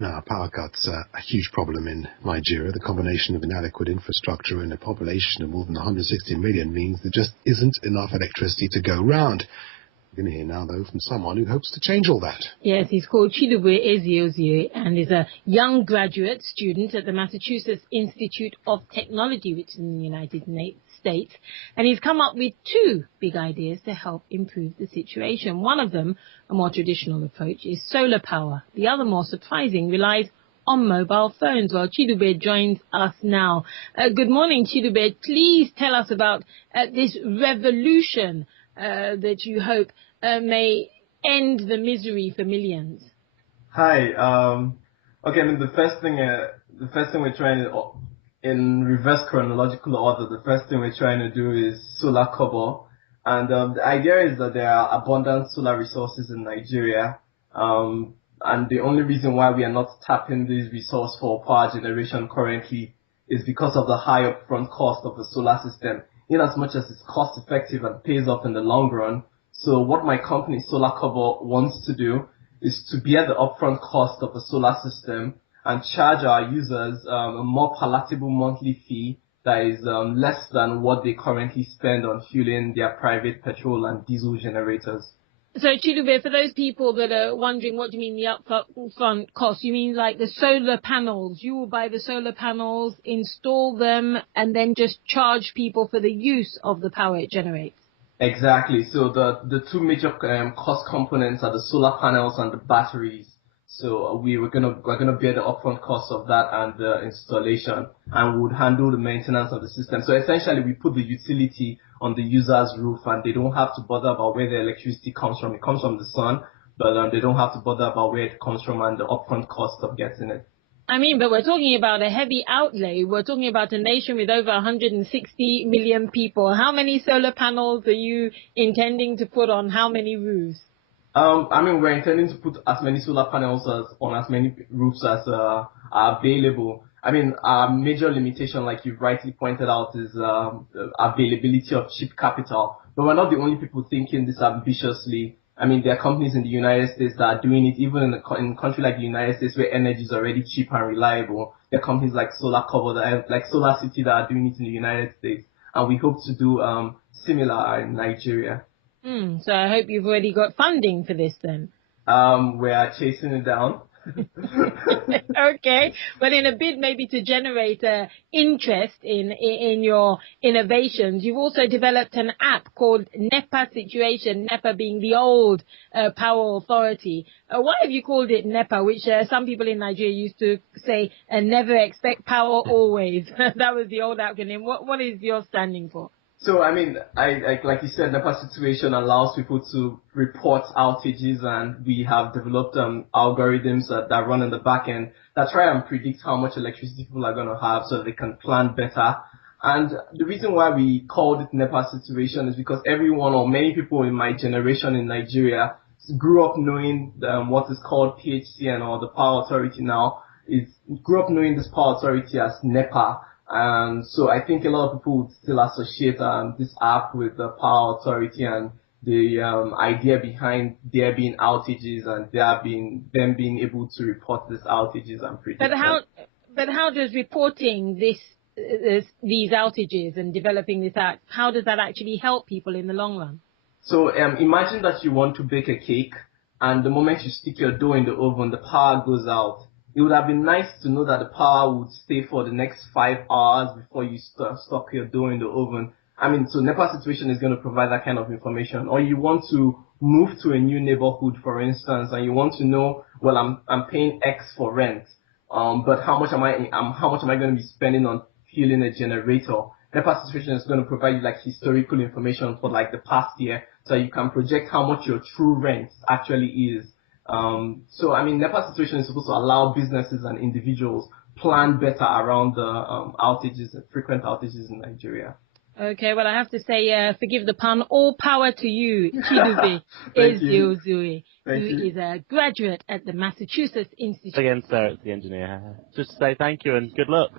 Now, power cuts are a huge problem in Nigeria. The combination of inadequate infrastructure and a population of more than 160 million means there just isn't enough electricity to go round. We're going to hear now, though, from someone who hopes to change all that. Yes, he's called Chidubwe Eziozie and is a young graduate student at the Massachusetts Institute of Technology, which is in the United States. And he's come up with two big ideas to help improve the situation. One of them, a more traditional approach, is solar power. The other, more surprising, relies on mobile phones. Well, Chidubwe joins us now. Good morning, Chidubwe. Please tell us about this revolution that you hope may end the misery for millions. Hi. Okay. I mean, the first thing we're trying to, in reverse chronological order, the first thing we're trying to do is solar cover, and the idea is that there are abundant solar resources in Nigeria, and the only reason why we are not tapping this resource for power generation currently is because of the high upfront cost of the solar system. In as much as it's cost effective and pays off in the long run. So what my company Solar Cover wants to do is to bear the upfront cost of the solar system and charge our users a more palatable monthly fee that is less than what they currently spend on fueling their private petrol and diesel generators. So, Chidubwe, for those people that are wondering what do you mean the upfront cost, you mean like the solar panels? You will buy the solar panels, install them, and then just charge people for the use of the power it generates? Exactly. So the two major cost components are the solar panels and the batteries. So we're gonna bear the upfront cost of that and the installation, and we would handle the maintenance of the system. So essentially, we put the utility on the user's roof, and they don't have to bother about where the electricity comes from. It comes from the sun, but they don't have to bother about where it comes from and the upfront cost of getting it. I mean, but we're talking about a heavy outlay. We're talking about a nation with over 160 million people. How many solar panels are you intending to put on how many roofs? I mean, we're intending to put as many solar panels on as many roofs as are available. I mean, our major limitation, like you rightly pointed out, is availability of cheap capital. But we're not the only people thinking this ambitiously. I mean, there are companies in the United States that are doing it, even in a country like the United States where energy is already cheap and reliable. There are companies like Solar Cover, like Solar City, that are doing it in the United States. And we hope to do similar in Nigeria. So I hope you've already got funding for this then. We are chasing it down. Okay. Well, in a bid maybe to generate interest in your innovations, you've also developed an app called NEPA Situation, NEPA being the old power authority. Why have you called it NEPA, which some people in Nigeria used to say, never expect power always? That was the old acronym. What is yours standing for? So, I mean, like you said, NEPA Situation allows people to report outages, and we have developed algorithms that run in the back end that try and predict how much electricity people are going to have so they can plan better. And the reason why we called it NEPA Situation is because everyone or many people in my generation in Nigeria grew up knowing what is called PHCN, or the Power Authority now, grew up knowing this Power Authority as NEPA. So I think a lot of people would still associate this app with the Power Authority and the idea behind there being outages and them being able to report these outages and predict. But how does reporting these outages and developing this app, how does that actually help people in the long run? So imagine that you want to bake a cake, and the moment you stick your dough in the oven, the power goes out. It would have been nice to know that the power would stay for the next 5 hours before you stuck your dough in the oven. I mean, so NEPA Situation is going to provide that kind of information. Or you want to move to a new neighborhood, for instance, and you want to know, well, I'm paying X for rent, but how much am I going to be spending on fueling a generator? NEPA Situation is going to provide you like historical information for like the past year, so you can project how much your true rent actually is. So, I mean, NEPA Situation is supposed to allow businesses and individuals plan better around the outages, frequent outages in Nigeria. Okay, well, I have to say, forgive the pun, all power to you, Chidubwe Eziozie, who is a graduate at the Massachusetts Institute. Again, sir, it's the engineer. Just to say thank you and good luck.